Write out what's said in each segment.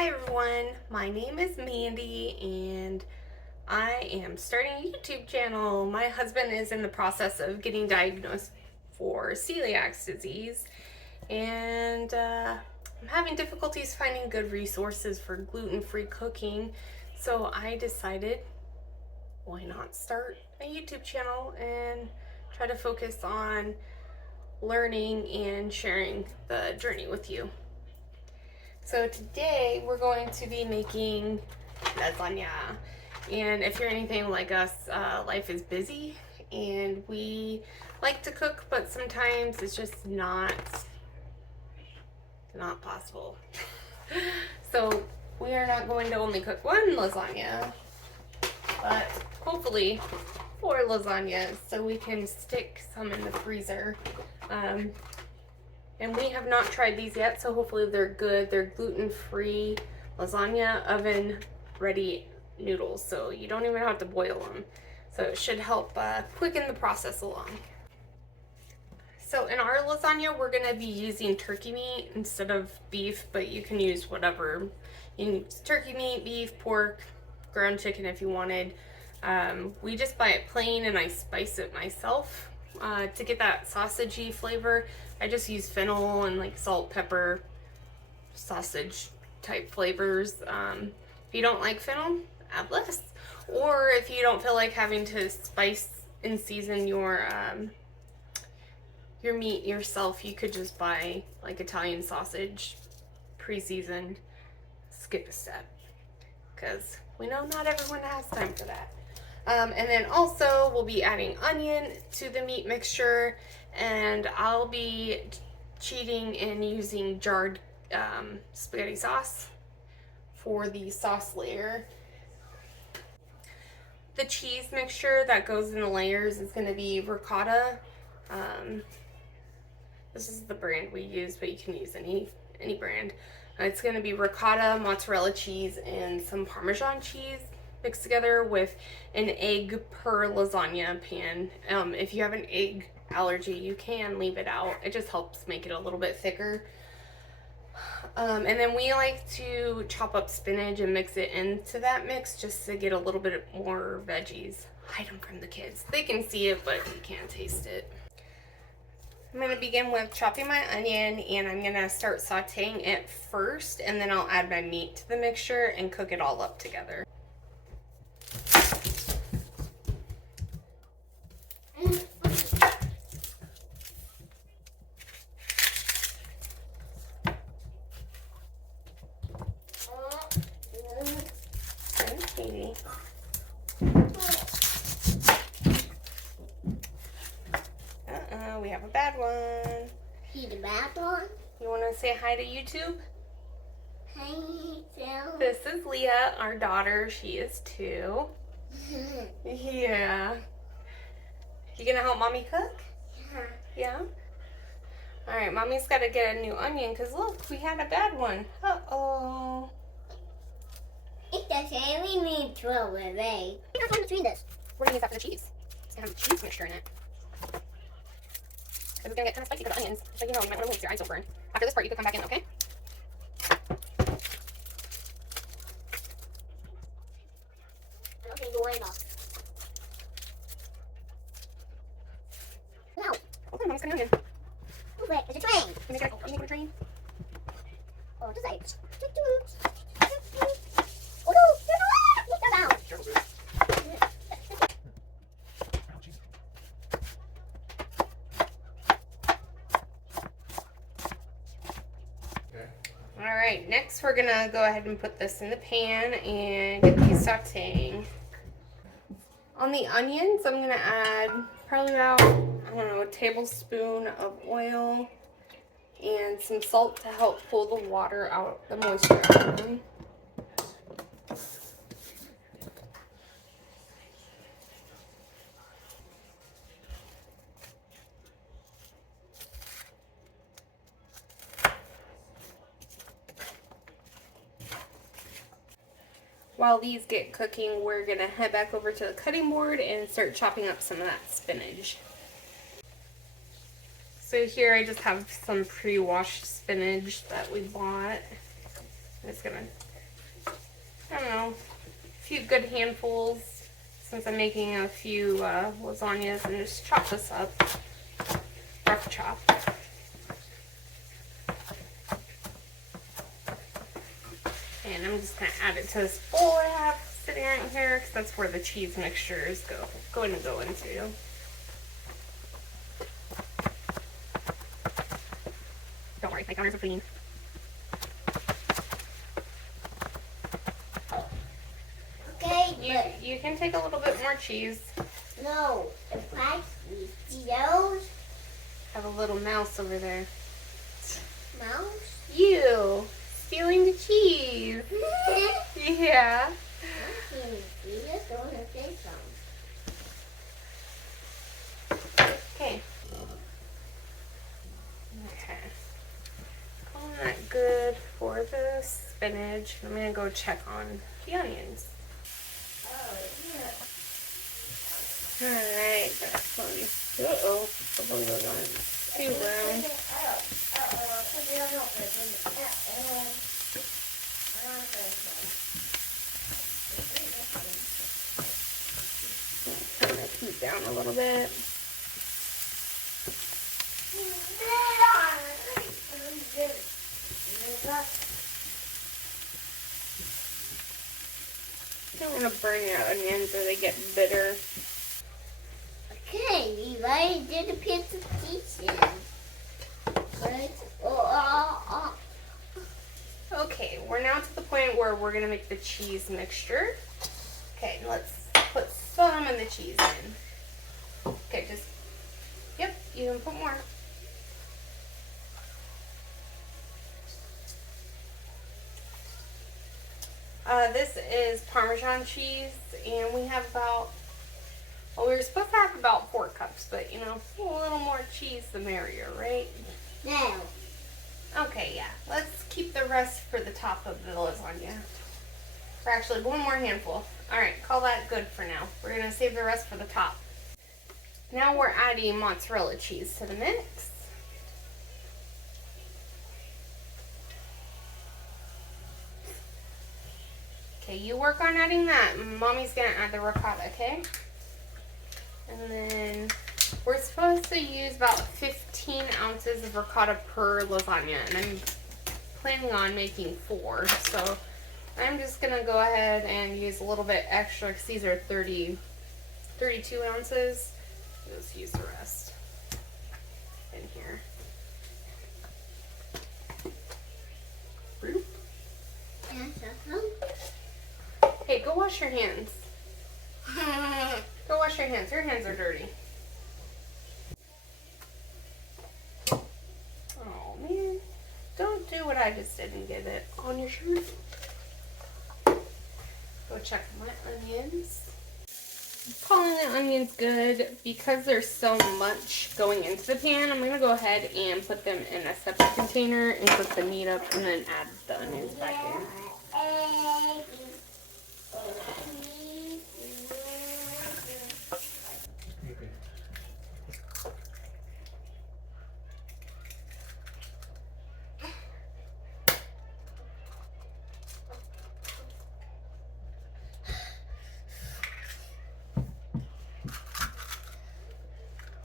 Hi everyone, my name is Mandy and I am starting a YouTube channel. My husband is in the process of getting diagnosed for celiac disease and I'm having difficulties finding good resources for gluten-free cooking, so I decided why not start a YouTube channel and try to focus on learning and sharing the journey with you. So today we're going to be making lasagna, and if you're anything like us, life is busy and we like to cook, but sometimes it's just not possible. So we are not going to only cook one lasagna, but hopefully 4 lasagnas so we can stick some in the freezer. And we have not tried these yet, so hopefully they're good. They're gluten-free lasagna oven ready noodles, so you don't even have to boil them. So it should help quicken the process along. So in our lasagna, we're gonna be using turkey meat instead of beef, but you can use whatever. You can use turkey meat, beef, pork, ground chicken if you wanted. We just buy it plain and I spice it myself. To get that sausagey flavor, I just use fennel and like salt, pepper, sausage type flavors. If you don't like fennel, add less. Or if you don't feel like having to spice and season your meat yourself, you could just buy like Italian sausage pre-seasoned. Skip a step, because we know not everyone has time for that. And then also we'll be adding onion to the meat mixture, and I'll be cheating and using jarred spaghetti sauce for the sauce layer. The cheese mixture that goes in the layers is going to be ricotta. This is the brand we use, but you can use any brand. It's going to be ricotta, mozzarella cheese, and some Parmesan cheese mixed together with an egg per lasagna pan. If you have an egg allergy, you can leave it out. It just helps make it a little bit thicker. And then we like to chop up spinach and mix it into that mix just to get a little bit more veggies. Hide them from the kids. They can see it, but you can't taste it. I'm going to begin with chopping my onion, and I'm going to start sauteing it first, and then I'll add my meat to the mixture and cook it all up together. We have a bad one. He's a bad one? You want to say hi to YouTube? Hi, YouTube. This is Leah, our daughter. She is 2. Yeah. You gonna help Mommy cook? Yeah? Alright, Mommy's got to get a new onion because look, we had a bad one. Uh-oh. It's okay. We need to throw it away. We're not going to this. We're going to use that for the cheese. It's going to have cheese mixture in it. Because it's going to get kind of spicy for the onions. So you know, you might want to wait so your eyes don't burn. After this part, you can come back in, okay? Okay, go away now. No. Okay, Mommy's cutting onion. Move it. It's a train. You making a train? Oh, just like. Oh, no. Get down. Alright, next we're gonna go ahead and put this in the pan and get these sauteing. On the onions, I'm gonna add probably about, I don't know, a tablespoon of oil and some salt to help pull the water out, the moisture out of them. While these get cooking, we're gonna head back over to the cutting board and start chopping up some of that spinach. So here I just have some pre-washed spinach that we bought. I'm just gonna know, a few good handfuls since I'm making a few lasagnas, and just chop this up. Rough chop. And I'm just going to add it to this bowl I have sitting right here, because that's where the cheese mixture is going to go into. Don't worry, my counters are clean. Okay, you can take a little bit more cheese. no, if I see those Have a little mouse over there. mouse. You stealing the cheese. Yeah. Okay. Okay. Calling that good for the spinach. I'm gonna go check on the onions. Alright, that's one. Uh-oh. Probably going too brown. Turn the heat down a little bit. You don't want to burn your onions or they get bitter. Okay, we already did the pizza pieces. Right? Okay, we're now to the point where we're going to make the cheese mixture. Okay, let's put some of the cheese in. Okay, yep, you can put more. This is Parmesan cheese, and we have about, well, we were supposed to have about 4 cups, but, you know, a little more cheese the merrier, right? Now. Okay, yeah. Let's keep the rest for the top of the lasagna. Or actually, one more handful. Alright, call that good for now. We're going to save the rest for the top. Now we're adding mozzarella cheese to the mix. Okay, you work on adding that. Mommy's going to add the ricotta, okay? And then we're supposed to use about 15 ounces of ricotta per lasagna, and I'm planning on making 4, so I'm just going to go ahead and use a little bit extra because these are 32 ounces. Let's use the rest in here. Hey, go wash your hands. Go wash your hands. Your hands are dirty. Oh, man. Don't do what I just did and get it on your shirt. Go check my onions. I'm calling the onions good because there's so much going into the pan. I'm going to go ahead and put them in a separate container and cook the meat up and then add the onions back in.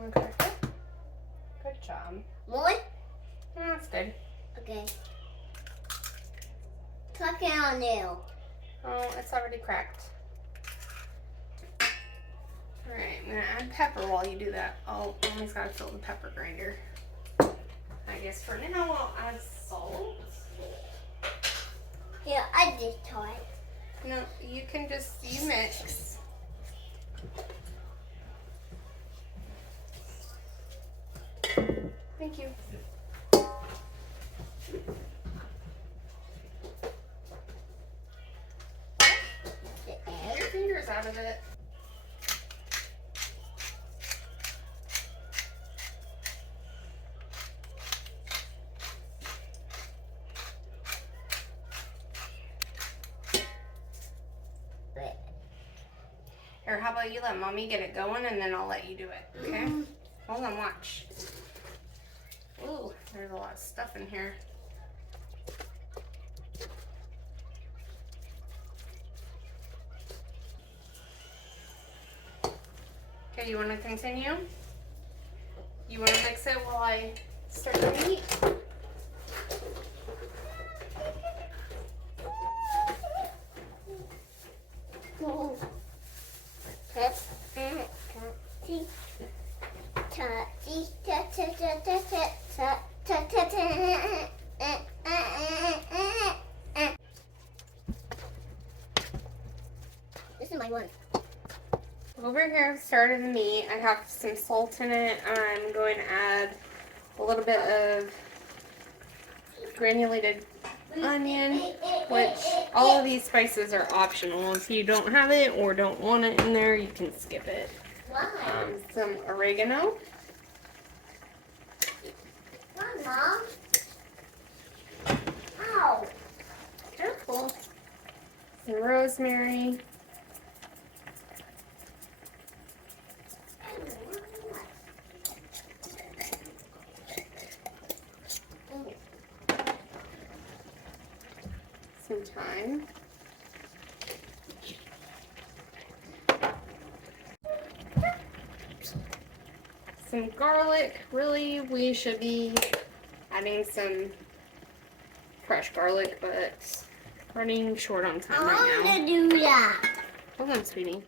Okay. Good job. More? That's good. Okay. Tuck it on now. Oh, it's already cracked. Alright, I'm going to add pepper while you do that. Oh, Mommy's got to fill the pepper grinder. I guess for now I'll add salt. Here, I just tried. No, you can just, you mix. Thank you. Get your fingers out of it. Here, how about you let Mommy get it going and then I'll let you do it, okay? Hold on, watch. Ooh, there's a lot of stuff in here. Okay, you want to continue? You want to mix it while I stir the meat? This is my one. Over here, I've started the meat. I have some salt in it. I'm going to add a little bit of granulated onion, which all of these spices are optional. If you don't have it or don't want it in there, you can skip it. Some oregano. Mom. Ow. Careful. Some rosemary. Some thyme. Some garlic. Really, we should be adding some fresh garlic, but running short on time right now. I want to do that. Hold on, sweetie.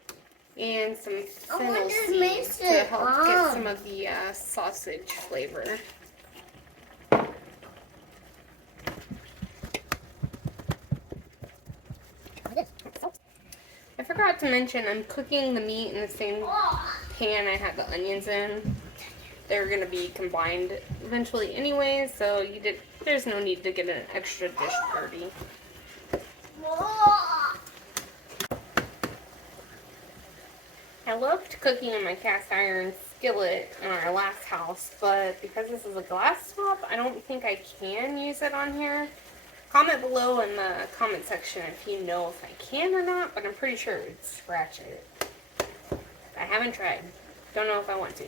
And some I fennel want to seeds mix to it help up. get some of the sausage flavor. I forgot to mention I'm cooking the meat in the same pan I had the onions in. They're going to be combined eventually anyway, so there's no need to get an extra dish dirty. I loved cooking in my cast iron skillet in our last house, but because this is a glass top, I don't think I can use it on here. Comment below in the comment section if you know if I can or not, but I'm pretty sure it would scratch it. I haven't tried. Don't know if I want to.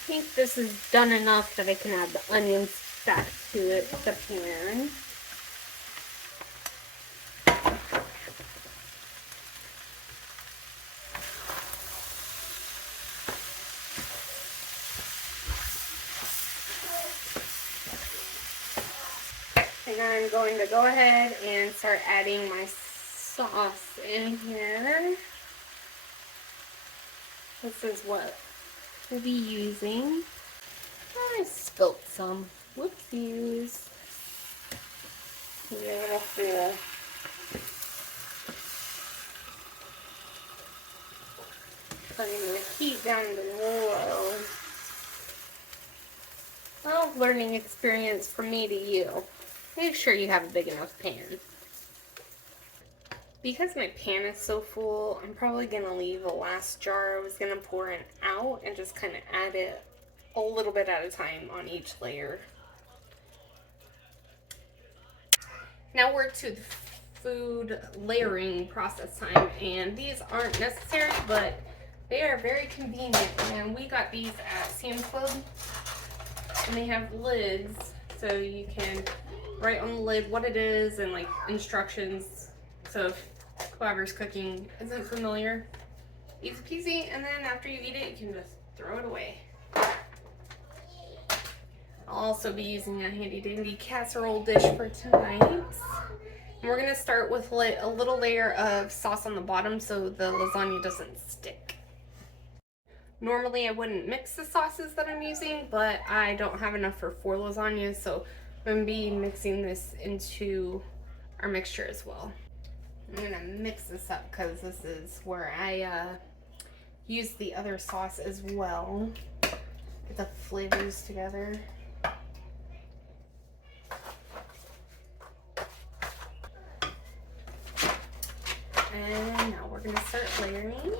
I think this is done enough that I can add the onions back to it, the pan. And I'm going to go ahead and start adding my sauce in here. This is what we'll be using. I spilled some. Whoopsies. You're gonna feel. Putting the heat down to low. Well, learning experience from me to you. Make sure you have a big enough pan. Because my pan is so full, I'm probably going to leave the last jar I was going to pour it out and just kind of add it a little bit at a time on each layer. Now we're to the food layering process time, and these aren't necessary, but they are very convenient, and we got these at Sam's Club, and they have lids, so you can write on the lid what it is and like instructions, so if whoever's cooking isn't familiar, easy peasy, and then after you eat it, you can just throw it away. I'll also be using a handy dandy casserole dish for tonight. And we're gonna start with a little layer of sauce on the bottom so the lasagna doesn't stick. Normally I wouldn't mix the sauces that I'm using, but I don't have enough for 4 lasagnas, so I'm gonna be mixing this into our mixture as well. I'm gonna mix this up because this is where I use the other sauce as well. Get the flavors together. And now we're gonna start layering.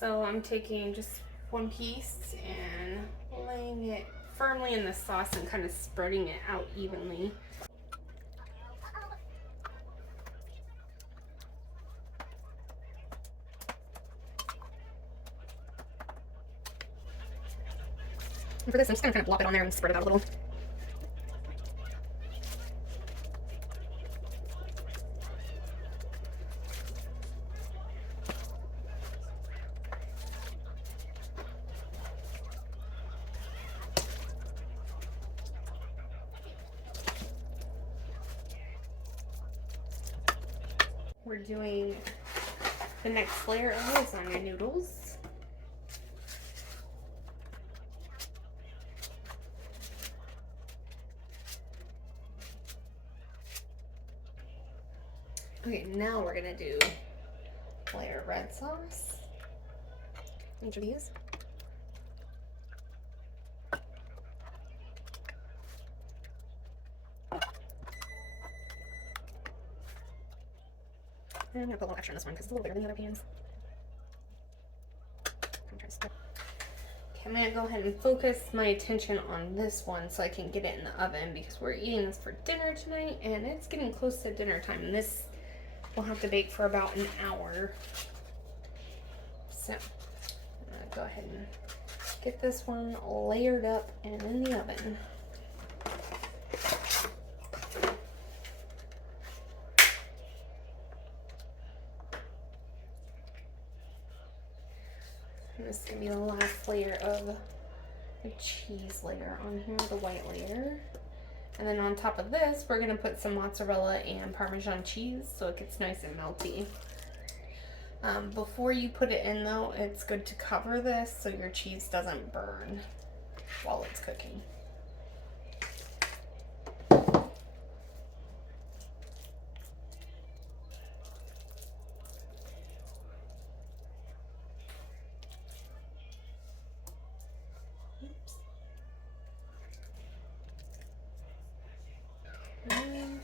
So I'm taking just one piece and laying it firmly in the sauce and kind of spreading it out evenly. And for this, I'm just gonna kind of blop it on there and spread it out a little. we're doing the next layer of lasagna noodles. Okay, now we're gonna do layer red sauce. Each of these. And I'm gonna put a little extra on this one because it's a little bigger than the other pans. Okay, I'm gonna go ahead and focus my attention on this one so I can get it in the oven because we're eating this for dinner tonight and it's getting close to dinner time. And this will have to bake for about an hour. So I'm gonna go ahead and get this one layered up and in the oven. And this is gonna be the last layer of the cheese layer on here, the white layer. And then on top of this, we're gonna put some mozzarella and Parmesan cheese so it gets nice and melty. Before you put it in though, it's good to cover this so your cheese doesn't burn while it's cooking. And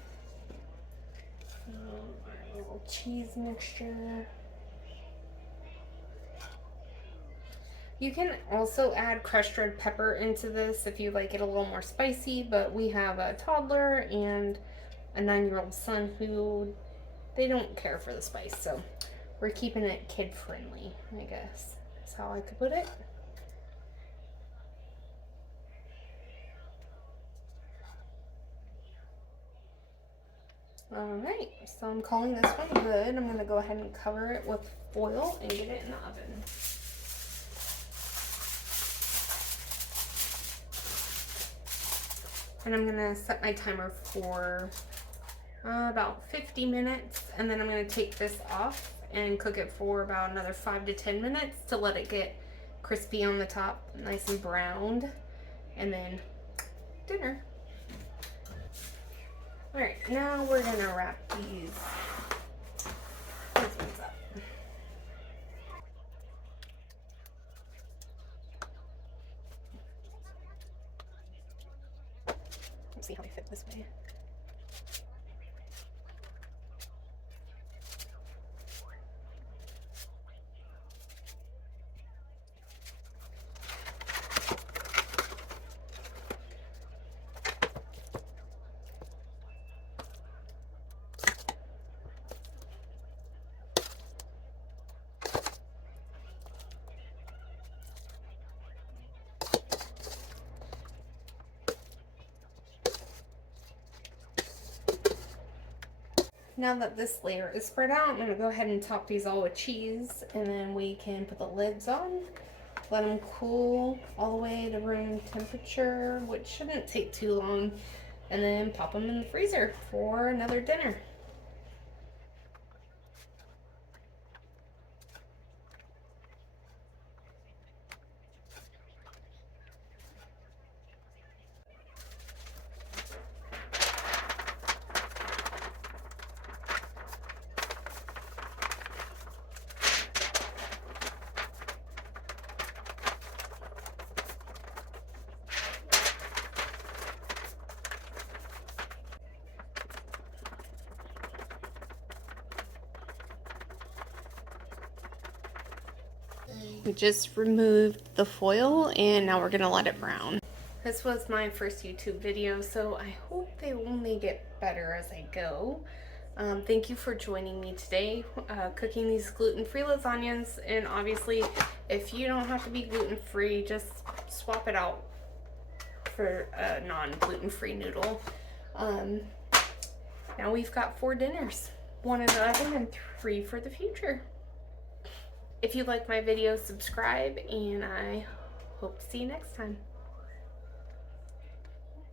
our little cheese mixture. You can also add crushed red pepper into this if you like it a little more spicy, but we have a toddler and a 9-year-old son who they don't care for the spice, so we're keeping it kid friendly, I guess. That's how I could put it. Alright, so I'm calling this one good. I'm going to go ahead and cover it with foil and get it in the oven. And I'm going to set my timer for about 50 minutes, and then I'm going to take this off and cook it for about another 5 to 10 minutes to let it get crispy on the top, nice and browned, and then dinner. Alright, now we're going to wrap these ones up. Let's see how they fit this way. Now that this layer is spread out, I'm going to go ahead and top these all with cheese, and then we can put the lids on, let them cool all the way to room temperature, which shouldn't take too long, and then pop them in the freezer for another dinner. We just removed the foil and now we're gonna let it brown. This was my first YouTube video, so I hope they only get better as I go. Thank you for joining me today, cooking these gluten-free lasagnas. And obviously, if you don't have to be gluten-free, just swap it out for a non-gluten-free noodle. Now we've got 4 dinners, 1 in the oven and 3 for the future. If you like my videos, subscribe, and I hope to see you next time.